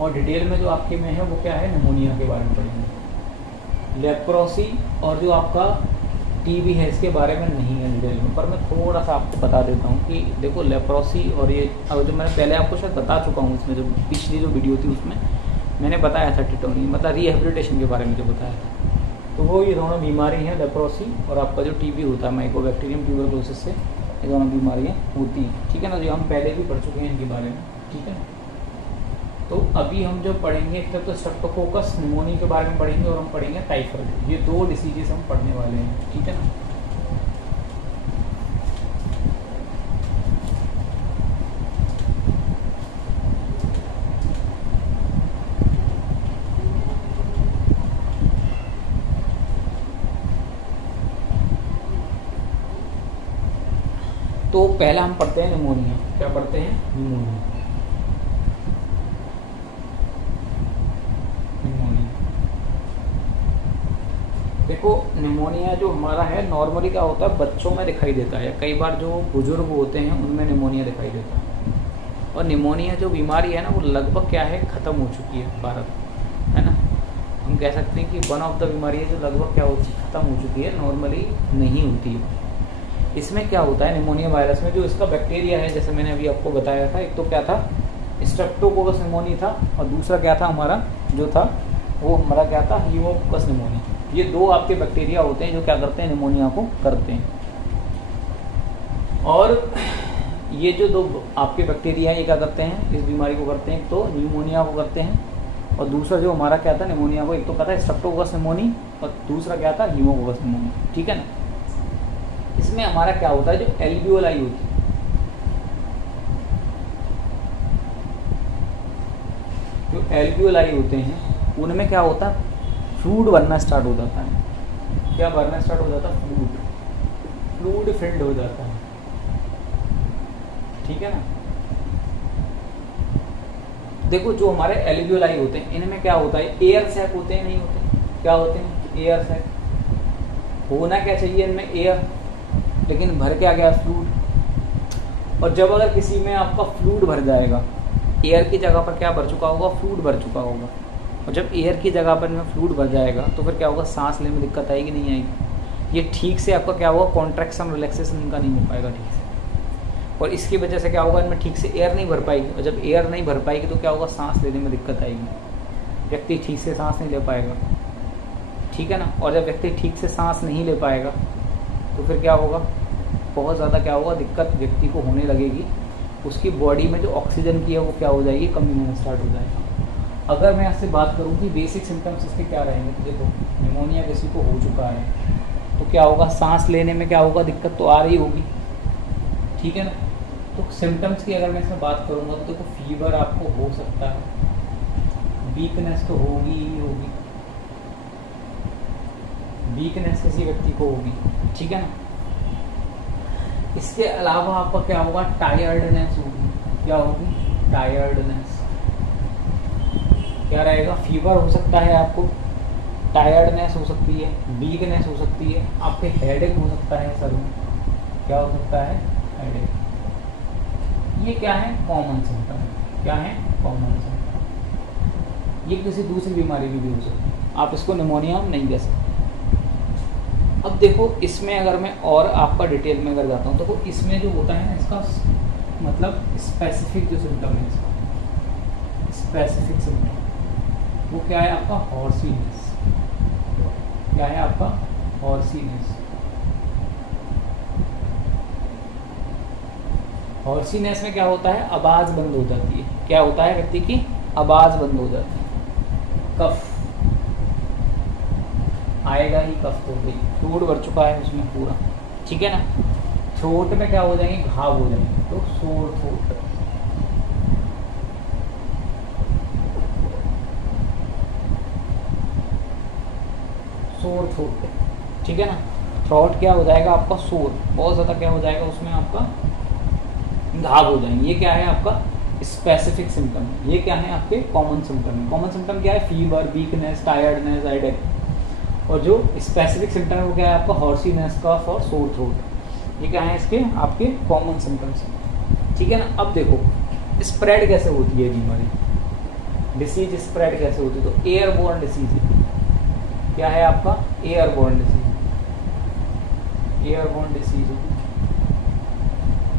और डिटेल में जो आपके में है वो क्या है, निमोनिया के बारे में पढ़ेंगे। लेप्रोसी और जो आपका टीबी है इसके बारे में नहीं है डिटेल में, पर मैं थोड़ा सा आपको बता देता हूँ कि देखो लेप्रोसी और ये, अब जो मैंने पहले आपको शायद बता चुका हूँ इसमें, जो पिछली जो वीडियो थी उसमें मैंने बताया था टिटोनी मतलब रिहेबिलिटेशन के बारे में जो बताया था। तो वो ये दोनों बीमारी हैं, लेप्रोसी और आपका जो टीबी होता है माइकोबैक्टीरियम ट्यूबरकुलोसिस से, ये दोनों बीमारियाँ होती हैं, ठीक है ना, जो हम पहले भी पढ़ चुके हैं इनके बारे में, ठीक है। तो अभी हम जो पढ़ेंगे एक तो स्ट्रेप्टोकोकस निमोनिया के बारे में पढ़ेंगे और हम पढ़ेंगे टाइफाइड। ये दो डिसीजेस हम पढ़ने वाले हैं, ठीक है ना। तो पहला हम पढ़ते हैं निमोनिया। क्या पढ़ते हैं, निमोनिया। देखो निमोनिया जो हमारा है नॉर्मली क्या होता है, बच्चों में दिखाई देता है, कई बार जो बुजुर्ग होते हैं उनमें निमोनिया दिखाई देता है। और निमोनिया जो बीमारी है ना वो लगभग क्या है, ख़त्म हो चुकी है भारत, है ना। हम कह सकते हैं कि वन ऑफ द बीमारी है जो लगभग क्या होती है, ख़त्म हो चुकी है, नॉर्मली नहीं होती है। इसमें क्या होता है निमोनिया वायरस में, जो इसका बैक्टीरिया है जैसे मैंने अभी आपको बताया था, एक तो क्या था स्ट्रेप्टोकोकस निमोनिया था और दूसरा क्या था हमारा जो था वो हमारा क्या था, हीमोकोकस निमोनिया। ये दो आपके बैक्टीरिया होते हैं जो क्या करते हैं, निमोनिया को करते हैं। और ये जो दो आपके बैक्टीरिया ये क्या करते हैं, इस बीमारी को करते हैं, तो निमोनिया को करते हैं। और दूसरा जो हमारा क्या था निमोनिया को, एक तो कहता है स्ट्रेप्टोकोकस निमोनिया और दूसरा क्या था, हीमोकोकस निमोनिया, ठीक है ना। इसमें हमारा क्या होता है, जो एल्वियोलाई होती है, जो एल्वियोलाई होते हैं उनमें क्या होता है, फ्लूइड बनना स्टार्ट हो जाता है। क्या बनना स्टार्ट हो जाता है? फ्लूइड फिल्ड हो जाता है, ठीक है ना। देखो जो हमारे एल्वियोलाई होते हैं इनमें क्या होता है, एयर सैक होते हैं, नहीं होते? क्या होते हैं? Air sac. होना क्या चाहिए इनमें? एयर, लेकिन भर क्या गया? फ्लूइड। और जब अगर किसी में आपका फ्लूइड भर जाएगा, एयर की जगह पर क्या भर चुका होगा? फ्लूइड भर चुका होगा। और जब एयर की जगह पर इनमें फ्लूइड भर जाएगा तो फिर क्या होगा? सांस लेने में दिक्कत आएगी, नहीं आएगी? ये ठीक से आपका क्या होगा? कॉन्ट्रैक्शन रिलैक्सेशन इनका नहीं हो पाएगा ठीक से, और इसकी वजह से क्या होगा? इनमें ठीक से एयर नहीं भर पाएगी, और जब एयर नहीं भर पाएगी तो क्या होगा? सांस लेने में दिक्कत आएगी, व्यक्ति ठीक से सांस नहीं ले पाएगा, ठीक है ना। और जब व्यक्ति ठीक से सांस नहीं ले पाएगा तो फिर क्या होगा? बहुत ज़्यादा क्या होगा? दिक्कत व्यक्ति को होने लगेगी, उसकी बॉडी में जो ऑक्सीजन की है वो क्या हो जाएगी? कमी होना स्टार्ट हो जाएगा। अगर मैं आपसे बात करूँ कि बेसिक सिम्टम्स इसके क्या रहेंगे, तो देखो निमोनिया किसी को हो चुका है तो क्या होगा? सांस लेने में क्या होगा? दिक्कत तो आ रही होगी, ठीक है ना। तो सिम्टम्स की अगर मैं इसमें बात करूँगा तो देखो फीवर आपको हो सकता है, वीकनेस तो होगी ही होगी, वीकनेस किसी व्यक्ति को होगी, ठीक है ना। इसके अलावा आपका क्या होगा? टायर्डनेस होगी। क्या होगी? टायर्डनेस। क्या रहेगा? फीवर हो सकता है आपको, टायर्डनेस हो सकती है, वीकनेस हो सकती है, आपके हेडेक हो सकता है सर में। क्या हो सकता है? हेडेक। ये क्या है? Common symptom. क्या है? Common symptom. ये किसी दूसरी बीमारी की भी हो सकती है, आप इसको निमोनिया नहीं कह सकते। अब देखो इसमें अगर मैं और आपका डिटेल में अगर जाता हूँ तो इसमें जो होता है ना, इसका मतलब स्पेसिफिक जो सिम्टम है, इसका स्पेसिफिक सिम्टम वो क्या है? आपका हॉर्सीनेस। क्या है आपका? हॉर्सीनेस। हॉर्सीनेस में क्या होता है? आवाज बंद हो जाती है। क्या होता है? व्यक्ति की आवाज बंद हो जाती है। कफ आएगा ही, कफ हो गई, फ्लूइड भर चुका है उसमें पूरा, ठीक है ना। थ्रोट में क्या हो जाएंगे? घाव हो जाएंगे, तो सोर थ्रोट। सोर थ्रोट, ठीक है ना। थ्रोट क्या हो जाएगा आपका? सोर, बहुत ज़्यादा क्या हो जाएगा उसमें आपका? घाव हो जाएंगे। ये क्या है आपका? Specific symptom. ये क्या है आपके? Common symptom. कॉमन सिम्टम क्या है? Fever, weakness, tiredness, headache. और जो स्पेसिफिक सिम्टम है वो क्या है आपका? हॉर्सीनेस, कफ और सोर थ्रोट। ये क्या है इसके? आपके कॉमन सिम्टम्स, ठीक है ना। अब देखो स्प्रेड कैसे होती है बीमारी, डिसीज स्प्रेड कैसे होती है? तो एयरबोर्न डिसीज है। क्या है आपका? Airborne disease. एयरबोर्न डिसीज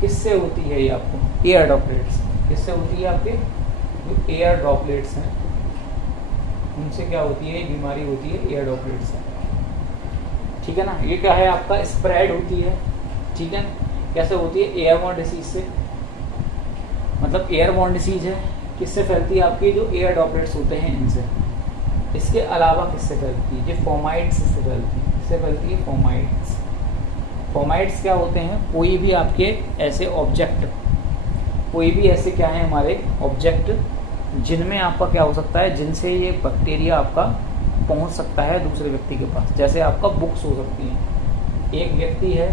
किससे होती है? ये आपको एयर ड्रॉपलेट्स। किससे होती है? आपके जो एयर ड्रॉपलेट्स हैं उनसे क्या होती है? बीमारी होती है एयर ड्रॉपलेट से, ठीक है ना। ये क्या है आपका? स्प्रेड होती है, ठीक है। कैसे होती है? एयरबोर्न डिसीज से, मतलब एयरबोर्न डिसीज है, किससे फैलती है? आपकी जो एयर ड्रॉपलेट्स होते हैं इनसे। इसके अलावा किससे फैलती है? ये फोमाइट्स से फैलती है। किससे फैलती है? फोमाइट्स। फोमाइट्स क्या होते हैं? कोई भी आपके ऐसे ऑब्जेक्ट, कोई भी ऐसे क्या है हमारे ऑब्जेक्ट जिनमें आपका क्या हो सकता है? जिनसे ये बैक्टीरिया आपका पहुंच सकता है दूसरे व्यक्ति के पास। जैसे आपका बुक्स हो सकती हैं। एक व्यक्ति है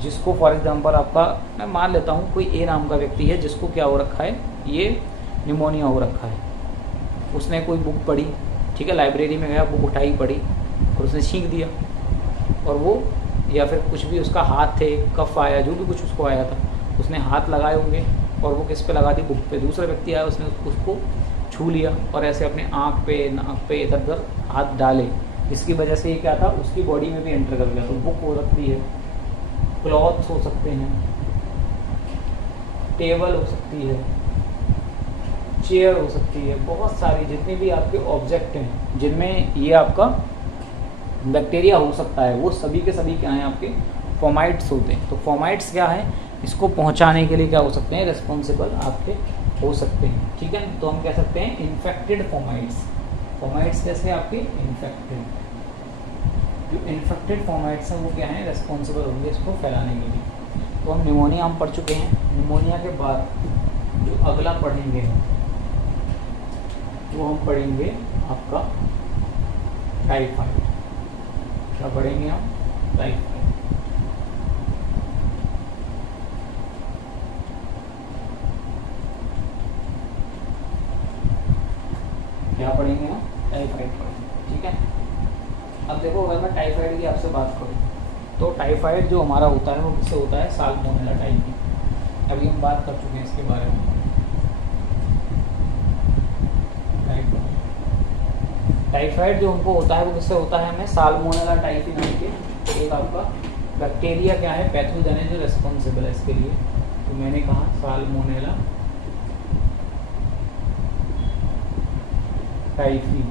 जिसको फॉर एग्जांपल आपका, मैं मान लेता हूँ कोई ए नाम का व्यक्ति है जिसको क्या हो रखा है? ये निमोनिया हो रखा है। उसने कोई बुक पढ़ी, ठीक है, लाइब्रेरी में गया, बुक उठाई, पढ़ी और उसने छींक दिया, और वो या फिर कुछ भी उसका हाथ थे, कफ आया, जो भी कुछ उसको आया था, उसने हाथ लगाए होंगे और वो किस पे लगा दी? बुक पे। दूसरा व्यक्ति आया, उसने उसको छू लिया और ऐसे अपने आँख पे, नाक पे इधर उधर हाथ डाले। इसकी वजह से ये क्या था? उसकी बॉडी में भी एंटर कर गया। तो बुक हो सकती है, क्लॉथ्स हो सकते हैं, टेबल हो सकती है, चेयर हो सकती है, बहुत सारी जितने भी आपके ऑब्जेक्ट हैं जिनमें ये आपका बैक्टीरिया हो सकता है, वो सभी के सभी क्या हैं? आपके फोमाइट्स होते हैं। तो फोमाइट्स क्या है? इसको पहुंचाने के लिए क्या हो सकते हैं? रिस्पॉन्सिबल आपके हो सकते हैं, ठीक है। तो हम कह सकते हैं इन्फेक्टेड फोमाइट्स। फोमाइट्स कैसे? आपके इन्फेक्टेड। जो इन्फेक्टेड फोमाइट्स हैं वो क्या है? रिस्पॉन्सिबल होंगे इसको फैलाने के लिए। तो हम निमोनिया हम पढ़ चुके हैं। निमोनिया के बाद जो अगला पढ़ेंगे वो हम पढ़ेंगे आपका टाइफाइड। क्या पढ़ेंगे हम? टाइफाइड। क्या पढ़ेंगे हम? टाइफाइड पढ़ेंगे। ठीक है। अब देखो, अगर मैं टाइफाइड की आपसे बात करूँ तो टाइफाइड जो हमारा होता है वो किससे होता है? Salmonella typhi. अभी हम बात कर चुके हैं इसके बारे में। टाइफाइड जो हमको होता है वो किससे होता है? हमें साल्मोनेला टाइफी नाम के एक आपका बैक्टीरिया क्या है, पैथोजन है, जो रेस्पॉन्सिबल है इसके लिए। तो मैंने कहा साल्मोनेला टाइफी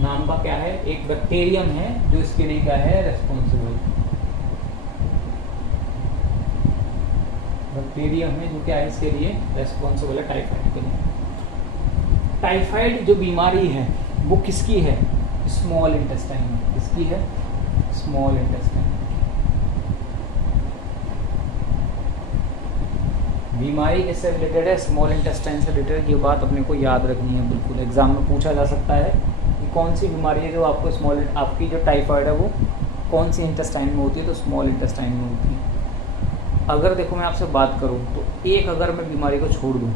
नाम का क्या है, एक बैक्टीरियम है जो इसके लिए क्या है, रेस्पॉन्सिबल। बैक्टीरियम है जो क्या है, इसके लिए रेस्पॉन्सिबल है टाइफाइड के लिए। टाइफाइड जो बीमारी है वो किसकी है? स्मॉल इंटेस्टाइन में। किसकी है? Small intestine. बीमारी किससे रिलेटेड है? स्मॉल इंटेस्टाइन से रिलेटेड। ये बात अपने को याद रखनी है बिल्कुल। एग्जाम में पूछा जा सकता है कि कौन सी बीमारी है जो आपको स्मॉल, आपकी जो टाइफाइड है वो कौन सी इंटेस्टाइन में होती है? तो स्मॉल इंटेस्टाइन में होती है। अगर देखो मैं आपसे बात करूँ तो एक अगर मैं बीमारी को छोड़ दूँ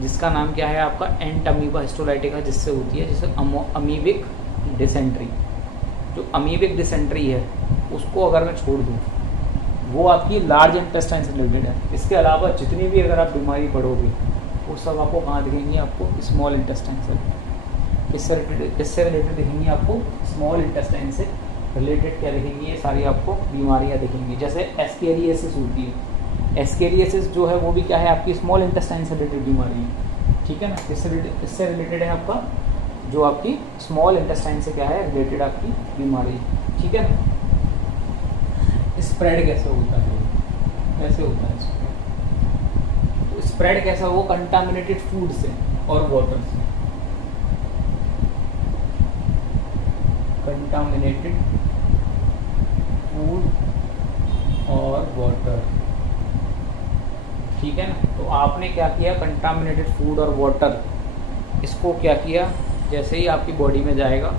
जिसका नाम क्या है आपका, एंटअमीबा हिस्टोलाइटिका, जिससे होती है, जैसे अमीबिक डिसेंट्री। जो अमीबिक डिसेंट्री है उसको अगर मैं छोड़ दूँ वो आपकी लार्ज इंटेस्टाइन से रिलेटेड है। इसके अलावा जितनी भी अगर आप बीमारी पढ़ोगे वो सब आपको कहाँ दिखेंगी? आपको स्मॉल इंटेस्टाइन से। इससे रिलेटेड दिखेंगी आपको स्मॉल इंटेस्टाइन से रिलेटेड। क्या दिखेंगी? ये सारी आपको बीमारियाँ दिखेंगी। जैसे एस्केरियासिस होती है, एस्केरियासिस जो है वो भी क्या है, आपकी स्मॉल इंटेस्टाइन से रिलेटेड बीमारी है। ठीक है ना। इससे रिलेटेड है आपका जो आपकी स्मॉल इंटेस्टाइन से क्या है रिलेटेड आपकी बीमारी। ठीक है ना। स्प्रेड कैसे होता है? कैसे होता है स्प्रेड? तो स्प्रेड कैसा हो? कंटामिनेटेड फूड से और वाटर से। कंटामिनेटेड फूड और वाटर। ठीक है ना। तो आपने क्या किया? कंटामिनेटेड फूड और वाटर, इसको क्या किया, जैसे ही आपकी बॉडी में जाएगा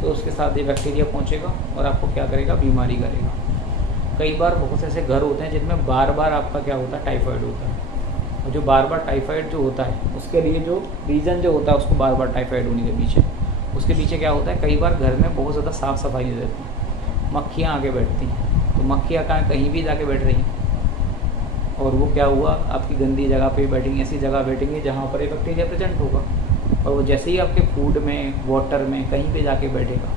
तो उसके साथ ये बैक्टीरिया पहुंचेगा और आपको क्या करेगा? बीमारी करेगा। कई बार बहुत ऐसे घर होते हैं जिनमें बार बार आपका क्या होता है? टाइफाइड होता है। और जो बार बार टाइफाइड जो होता है उसके लिए जो रीज़न जो होता है उसको बार बार टाइफाइड होने के पीछे, उसके पीछे क्या होता है? कई बार घर में बहुत ज़्यादा साफ़ सफाई नहीं रहती, मक्खियाँ आके बैठती हैं। तो मक्खियाँ कहीं भी जाके बैठ रही हैं और वो क्या हुआ? आपकी गंदी जगह पे बैठेंगी, ऐसी जगह बैठेंगी जहाँ पर ये बैक्टीरिया प्रेजेंट होगा। और वो जैसे ही आपके फूड में, वाटर में, कहीं पे जाके बैठेगा,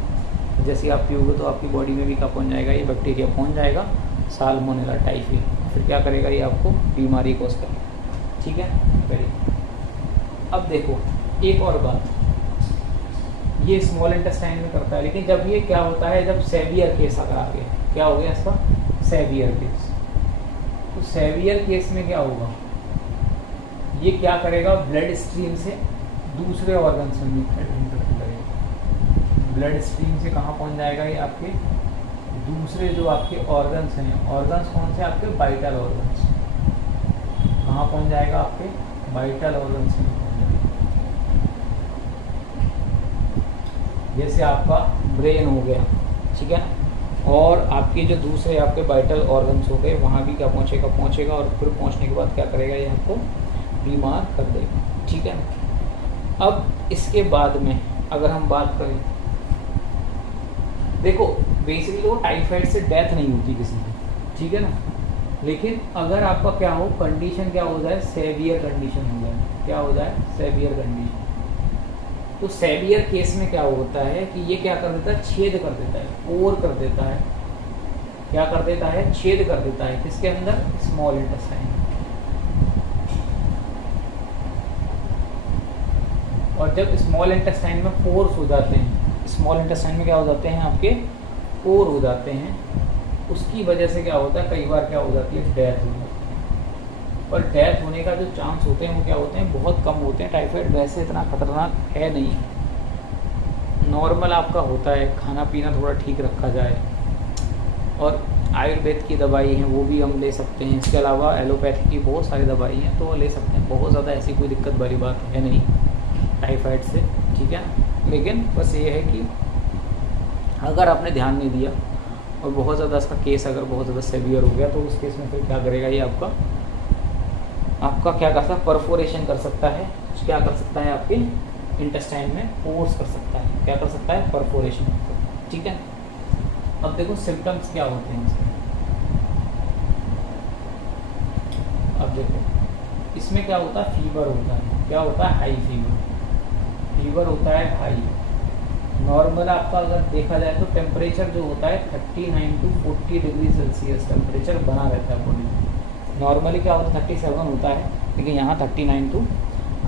जैसे ही आप पियोगे तो आपकी बॉडी में भी क्या पहुँच जाएगा? ये बैक्टीरिया पहुँच जाएगा, साल्मोनेला टाइफी। फिर क्या करेगा? ये आपको बीमारी कॉज करेगा। ठीक है। वेरी। अब देखो एक और बात, ये स्मॉल इंटेस्टाइन में करता है, लेकिन जब ये क्या होता है, जब सेवियर केस अगर आ गया, क्या हो गया इसका? Severe case. तो सेवियर केस में क्या होगा? ये क्या करेगा? ब्लड स्ट्रीम से दूसरे ऑर्गन में इंटरफेयर करेगा। ब्लड स्ट्रीम से कहाँ पहुँच जाएगा? ये आपके दूसरे जो आपके ऑर्गन्स हैं, ऑर्गन्स कौन से? आपके वाइटल ऑर्गन्स। कहाँ पहुँच जाएगा? आपके वाइटल ऑर्गन्स में पहुँच जाएगा। जैसे आपका ब्रेन हो गया, ठीक है ना, और आपके जो दूसरे आपके वाइटल ऑर्गन्स हो गए, वहाँ भी क्या पहुँचेगा और फिर पहुँचने के बाद क्या करेगा? ये आपको बीमार कर देगा। ठीक है ना। अब इसके बाद में अगर हम बात करें, देखो बेसिकली वो टाइफाइड से डेथ नहीं होती किसी की, ठीक है ना, लेकिन अगर आपका क्या हो, कंडीशन क्या हो जाए? सेवियर कंडीशन हो जाए। क्या हो जाए? Severe condition. तो सेवियर केस में क्या होता है कि ये क्या कर देता है? छेद कर देता है, ओर कर देता है। क्या कर देता है? छेद कर देता है। किसके अंदर? Small intestine. और जब स्मॉल इंटेस्टाइन में पोर्स हो जाते हैं, स्मॉल इंटेस्टाइन में क्या हो जाते हैं? आपके पोर हो जाते हैं। उसकी वजह से क्या होता है? कई बार क्या हो जाती है? डेथ हो जाती है। पर डेथ होने का जो चांस होते हैं वो क्या होते हैं? बहुत कम होते हैं। टाइफाइड वैसे इतना खतरनाक है नहीं, नॉर्मल आपका होता है, खाना पीना थोड़ा ठीक रखा जाए, और आयुर्वेद की दवाई हैं वो भी हम ले सकते हैं। इसके अलावा एलोपैथी की बहुत सारी दवाई हैं तो वो ले सकते हैं। बहुत ज़्यादा ऐसी कोई दिक्कत वाली बात है नहीं। टाइफाइड से, ठीक है। लेकिन बस ये है कि अगर आपने ध्यान नहीं दिया और बहुत ज़्यादा इसका केस अगर बहुत ज़्यादा सेवियर हो गया तो उस केस में फिर क्या करेगा ये आपका क्या कर सकता है, परफोरेशन कर सकता है, क्या कर सकता है, आपके इंटेस्टाइन में फोर्स कर सकता है, क्या कर सकता है, परफोरेशन कर सकता है, ठीक है। अब देखो सिम्टम्स क्या होते हैं इसके। अब देखो इसमें क्या होता है, फीवर होता है, क्या होता है, हाई फीवर होता है, हाई। नॉर्मल आपका अगर देखा जाए तो टेम्परेचर जो होता है 39 to 40 डिग्री सेल्सियस टेम्परेचर बना रहता है बॉडी में। नॉर्मली क्या होता है 37 होता है, लेकिन यहाँ 39 टू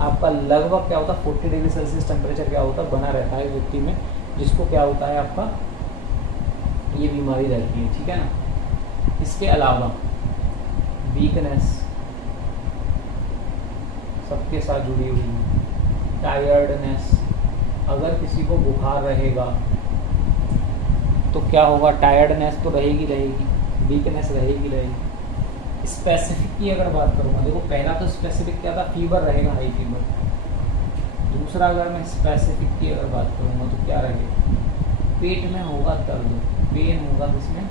आपका लगभग क्या होता है 40 डिग्री सेल्सियस टेम्परेचर क्या होता है बना रहता है व्यक्ति में, जिसको क्या होता है आपका ये बीमारी रहती है, ठीक है ना। इसके अलावा वीकनेस सबके साथ जुड़ी हुई है, टायर्डनेस, अगर किसी को बुखार रहेगा तो क्या होगा, टायर्डनेस तो रहेगी, वीकनेस रहेगी। स्पेसिफिक की अगर बात करूँगा, देखो पहला तो स्पेसिफिक क्या था, फीवर रहेगा, हाई फीवर। दूसरा अगर मैं स्पेसिफिक की अगर बात करूँगा तो क्या रहेगा, पेट में होगा दर्द, पेन होगा जिसमें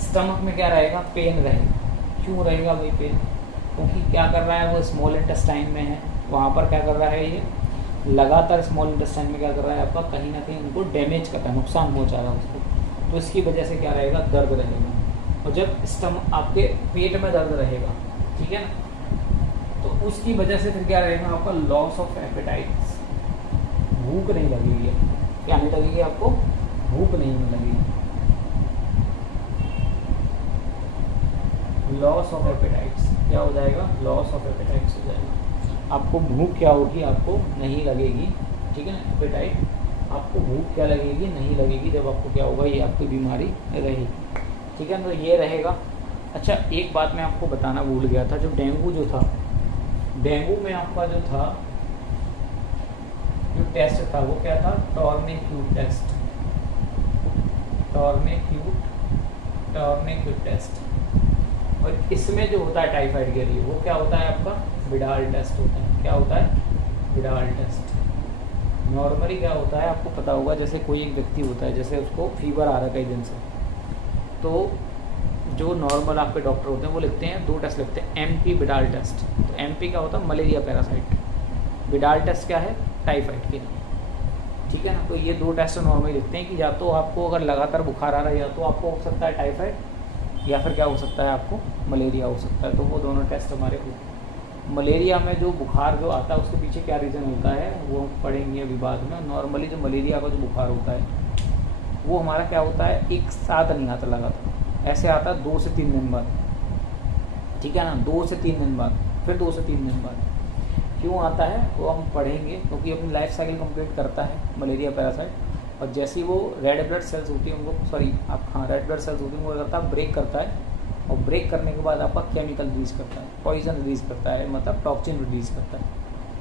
स्टमक में क्या रहेगा, पेन रहेगा। क्यों रहेगा भाई पेन, क्योंकि क्या कर रहा है वो स्मॉल इंटेस्टाइन में है, वहाँ पर क्या कर रहा है ये लगातार स्मॉल इंटेस्टाइन में क्या कर रहा है आपका कहीं ना कहीं उनको डैमेज कर रहा है, नुकसान पहुँचा रहा है उसको, तो इसकी वजह से क्या रहेगा, दर्द रहेगा। और जब स्टमक आपके पेट में दर्द रहेगा, ठीक है ना, तो उसकी वजह से फिर क्या रहेगा आपका लॉस ऑफ एपेटाइट्स, भूख नहीं लगेगी, क्या नहीं लगेगी आपको, भूख नहीं लगेगी, लॉस ऑफ एपेटाइट्स, क्या हो जाएगा, लॉस ऑफ एपेटाइट्स हो जाएगा। आपको भूख क्या होगी, आपको नहीं लगेगी, ठीक है ना, एपेटाइट आपको भूख क्या लगेगी, नहीं लगेगी, जब आपको क्या होगा ये आपकी बीमारी रहेगी, ठीक है। तो ये रहेगा। अच्छा एक बात मैं आपको बताना भूल गया था, जो डेंगू जो था, डेंगू में आपका जो था जो टेस्ट था वो क्या था, टॉर्निक्यूट टेस्ट, टॉर्निक्यूट टेस्ट। और इसमें जो होता है टाइफाइड के लिए वो क्या होता है आपका, विडाल टेस्ट होता है, क्या होता है, विडाल टेस्ट। नॉर्मली क्या होता है आपको पता होगा, जैसे कोई एक व्यक्ति होता है, जैसे उसको फीवर आ रहा है कई दिन से, तो जो नॉर्मल आपके डॉक्टर होते हैं वो लिखते हैं, 2 टेस्ट लिखते हैं, एमपी विडाल टेस्ट। तो एमपी क्या होता है, मलेरिया पैरासाइट, विडाल टेस्ट क्या है, टाइफाइड के लिए, ठीक है ना। तो ये 2 टेस्ट नॉर्मली लिखते हैं कि या तो आपको अगर लगातार बुखार आ रहा है या तो आपको हो सकता है टाइफाइड, या फिर क्या हो सकता है आपको मलेरिया हो सकता है। तो वो दोनों टेस्ट हमारे होते हैं। मलेरिया में जो बुखार जो आता है उसके पीछे क्या रीज़न होता है वो हम पढ़ेंगे अभी बाद में। नॉर्मली जो मलेरिया का जो बुखार होता है वो हमारा क्या होता है, एक साथ नहीं आता लगातार, ऐसे आता है 2 से 3 दिन बाद, ठीक है ना, 2 से 3 दिन बाद, फिर 2 से 3 दिन बाद। क्यों आता है वो हम पढ़ेंगे, क्योंकि अपनी लाइफ साइकिल कंप्लीट करता है मलेरिया पैरासाइट, और जैसी वो रेड ब्लड सेल्स होती है उनको रेड ब्लड सेल्स होती है उनको करता है, ब्रेक करता है, और ब्रेक करने के बाद आपका केमिकल रिलीज करता है, पॉइजन रिलीज करता है, मतलब टॉक्सिन रिलीज करता है।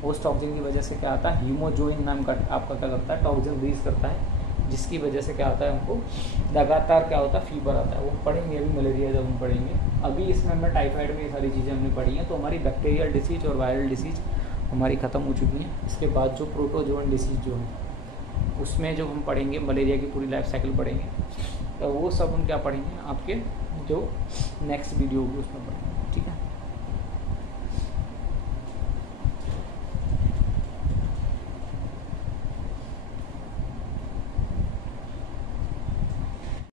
उस टॉक्सिन की वजह से क्या आता है, हीमोजोइन नाम का आपका क्या करता है, टॉक्सिन रिलीज करता है, जिसकी वजह से क्या आता है हमको लगातार क्या होता है, फीवर आता है। वो पढ़ेंगे अभी मलेरिया जब हम पढ़ेंगे। अभी इसमें हमने टाइफाइड में ये सारी चीज़ें हमने पढ़ी हैं, तो हमारी बैक्टीरियल डिसीज और वायरल डिसीज हमारी ख़त्म हो चुकी हैं। इसके बाद जो प्रोटोजोन डिसीज जो है उसमें जो हम पढ़ेंगे, मलेरिया की पूरी लाइफ साइकिल पढ़ेंगे, तो वो सब हम क्या पढ़ेंगे आपके जो नेक्स्ट वीडियो होगी उसमें पढ़ेंगे, ठीक है।